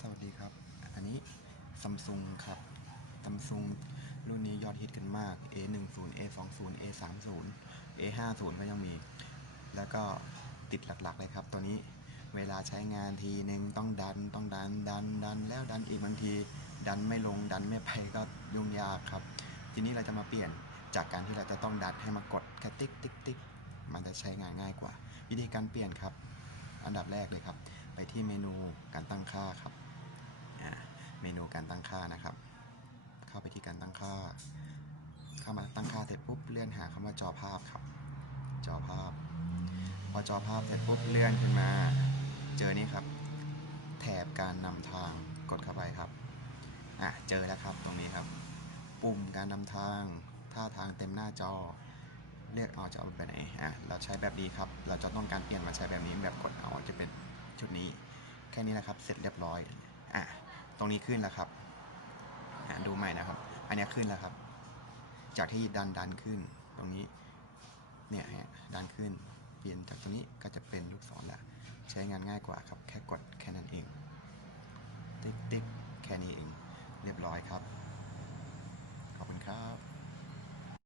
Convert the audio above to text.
สวัสดีครับ อันนี้ซัมซุงครับซัมซุงรุ่นนี้ยอดฮิตกันมาก A10 A20 A30 A50 ก็ยังมี แล้วก็ติดหลักๆเลยครับ ตัวนี้เวลาใช้งานทีนึงต้องดันต้องดันดันดันแล้วดันอีกบางที ดันไม่ลงดันไม่ไปก็ยุ่งยากครับ ทีนี้เราจะมาเปลี่ยนจากการที่เราจะต้องดันให้มากดแค่ติ๊กติ๊กติ๊กมันจะใช้งานง่ายกว่า วิธีการเปลี่ยนครับ อันดับแรกเลยครับ ไปที่เมนูการตั้งค่าครับ การตั้งค่านะครับ เข้าไปที่การตั้งค่า เข้ามาตั้งค่าเสร็จปุ๊บเลื่อนหาคำว่าจอภาพครับ จอภาพ พอจอภาพเสร็จปุ๊บเลื่อนขึ้นมา เจอนี่ครับ แถบการนำทางกดเข้าไปครับอะเจอแล้วครับตรงนี้ครับ ปุ่มการนำทางท่าทางเต็มหน้าจอเลือกเอาจะเอาแบบไหนอะเราใช้แบบนี้ครับ เราจะต้องการเปลี่ยนมาใช้แบบนี้แบบกดเอาจะเป็นชุดนี้ แค่นี้นะครับ เสร็จเรียบร้อย อะ รงนี้ขึ้นแล้วครับดูใหม่นะครับ อันนี้ขึ้นแล้วครับ จากที่ดันดันขึ้น ตรงนี้เนี่ยฮะดันขึ้น เปลี่ยนจากตรงนี้ก็จะเป็นลูกศรละใช้งานง่ายกว่าครับ แค่กดแค่นั้นเอง ติ๊กติ๊กแค่นี้เอง เรียบร้อยครับ